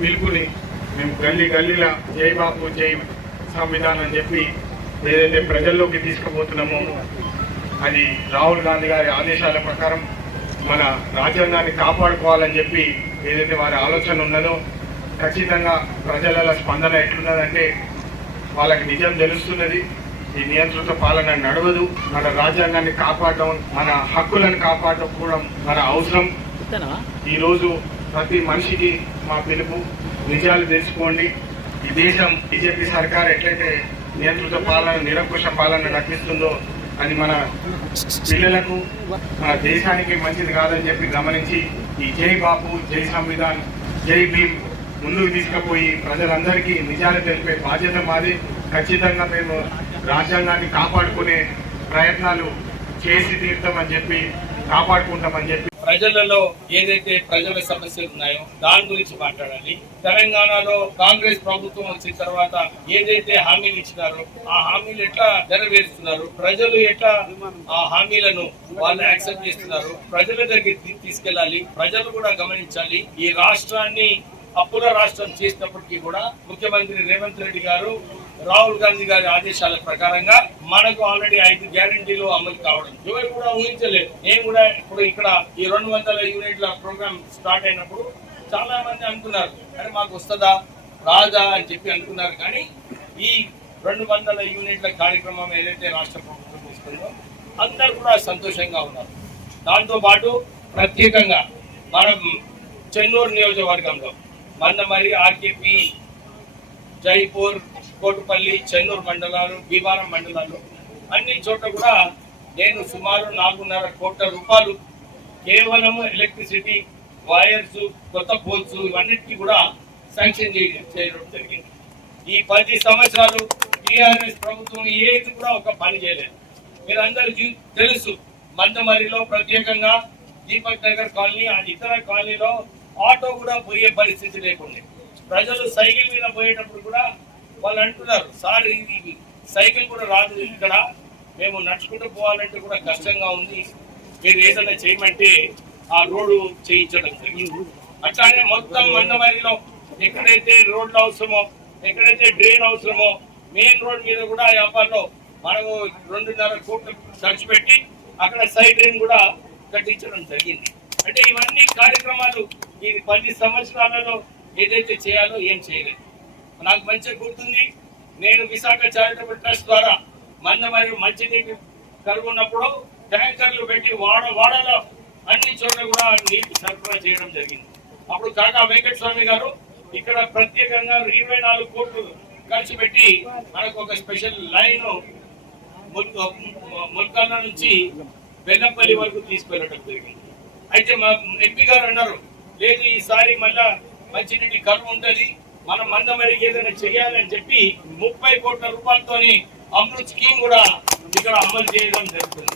పిలుపుని మేము గల్లీ గల్లీల జై బాపు జై సంవిధానం అని చెప్పి ఏదైతే ప్రజల్లోకి తీసుకుపోతున్నామో అది రాహుల్ గాంధీ గారి ఆదేశాల ప్రకారం మన రాజ్యాంగాన్ని కాపాడుకోవాలని చెప్పి ఏదైతే వారి ఆలోచన ఉన్నదో ఖచ్చితంగా ప్రజల స్పందన ఎట్లున్నదంటే వాళ్ళకి నిజం తెలుస్తున్నది. ఈ నియంత్రిత పాలన నడవదు. మన రాజ్యాంగాన్ని కాపాడడం మన హక్కులను కాపాడుకోవడం మన అవసరం. ఈ రోజు ప్రతి మనిషికి మా పిలుపు నిజాలు తెలుసుకోండి. ఈ దేశం బీజేపీ సర్కార్ ఎట్లయితే నియంత్రిత పాలన నిరంకుశ పాలన నడిపిస్తుందో అది మన పిల్లలకు మన దేశానికి మంచిది కాదని చెప్పి గమనించి ఈ జై బాపు జై సంవిధాన్ జై భీమ్ ముందుకు తీసుకుపోయి ప్రజలందరికీ నిజాలు తెలిపే బాధ్యత మాది. ఖచ్చితంగా మేము రాజ్యాంగాన్ని కాపాడుకునే ప్రయత్నాలు చేసి తీర్థమని చెప్పి కాపాడుకుంటామని చెప్పి ప్రజలలో ఏదైతే ప్రజల సమస్యలు ఉన్నాయో దాని గురించి మాట్లాడాలి. తెలంగాణలో కాంగ్రెస్ ప్రభుత్వం వచ్చిన తర్వాత ఏదైతే హామీలు ఇచ్చినారో ఆ హామీలు ఎట్లా నెరవేరుస్తున్నారు? ప్రజలు ఎట్లా ఆ హామీలను వాళ్ళు యాక్సెప్ట్ చేస్తున్నారు? ప్రజల దగ్గరికి తీసుకెళ్ళాలి తీసుకెళ్ళాలి. ప్రజలు కూడా గమనించాలి. ఈ రాష్ట్రాన్ని అప్పుల రాష్ట్రం చేసినప్పటికీ కూడా ముఖ్యమంత్రి రేవంత్ రెడ్డి గారు రాహుల్ గాంధీ గారి ఆదేశాల ప్రకారంగా మనకు ఆల్రెడీ ఐదు గ్యారంటీలు అమలు కావడం. ఎవరు కూడా ఊహించలేదు. నేను కూడా ఇప్పుడు ఇక్కడ ఈ రెండు వందల యూనిట్ల ప్రోగ్రామ్ స్టార్ట్ అయినప్పుడు చాలా మంది అనుకున్నారు అరే మాకు వస్తుందా? రాదా? అని చెప్పి అనుకున్నారు. కానీ ఈ రెండు వందల యూనిట్ల కార్యక్రమం ఏదైతే రాష్ట్ర ప్రభుత్వం తీసుకుందో అందరు కూడా సంతోషంగా ఉన్నారు. దాంతోపాటు ప్రత్యేకంగా మనం చెన్నూరు నియోజకవర్గంలో మందమరి ఆర్కేపీ జైపూర్ కోటుపల్లి చెల్లూరు మండలాలు భీమారం మండలాలు. అన్ని చోట్ల కూడా నేను సుమారు నాలుగున్నర కోట్ల రూపాయలు కేవలం ఎలక్ట్రిసిటీ వైర్స్ కొత్త పోల్స్ ఇవన్నిటికీ కూడా శాంక్షన్ చేయడం జరిగింది. ఈ పది సంవత్సరాలు టీఆర్ఎస్ ప్రభుత్వం ఏది కూడా ఒక పని చేయలేదు. మీరందరికీ తెలుసు మందమరిలో ప్రత్యేకంగా దీపక్ నగర్ కాలనీ ఆ ఇతర కాలనీలో ఆటో కూడా పోయే పరిస్థితి లేకుండా. ప్రజలు సైకిల్ మీద పోయేటప్పుడు కూడా వాళ్ళు అంటున్నారు సార్ ఇది సైకిల్ కూడా రాదు ఇక్కడ. మేము నడుచుకుంటూ పోవాలంటే కూడా కష్టంగా ఉంది. మీరు ఏదైనా చేయమంటే ఆ రోడ్డు చేయించడం జరిగింది. అట్లానే మొత్తం మండవారిలో ఎక్కడైతే రోడ్లు అవసరమో ఎక్కడైతే డ్రైన్ అవసరమో మెయిన్ రోడ్ మీద కూడా వ్యాపారంలో మనము రెండున్నర కోట్లు ఖర్చు పెట్టి అక్కడ సైడ్ డ్రైన్ కూడా కట్టించడం జరిగింది. అంటే ఇవన్నీ కార్యక్రమాలు ఈ పది సంవత్సరాలలో ఏదైతే చేయాలో ఏం చేయలేదు. నాకు మంచిగా గుర్తుంది నేను విశాఖ చారిటబుల్ ట్రస్ట్ ద్వారా మంద మరియు మంచినీటి కలుగున్నప్పుడు ట్యాంకర్లు పెట్టి వాడ వాడలో అన్ని చోట్ల కూడా నీటి సరఫరా చేయడం జరిగింది. అప్పుడు కాకా వెంకట స్వామి గారు ఇక్కడ ప్రత్యేకంగా ఇరవై నాలుగు కోట్లు ఖర్చు పెట్టి మనకు ఒక స్పెషల్ లైన్ ముల్కాల నుంచి బెల్లంపల్లి వరకు తీసుకెళ్ళడం జరిగింది. అయితే మా ఎంపీ గారు అన్నారు లేదు ఈసారి మళ్ళా మంచినీటి కరువు ఉంటది మనం మందమరికి ఏదైనా చేయాలని చెప్పి ముప్పై కోట్ల రూపాయలతోని అమృత్ స్కీమ్ కూడా ఇక్కడ అమలు చేయడం జరుగుతుంది.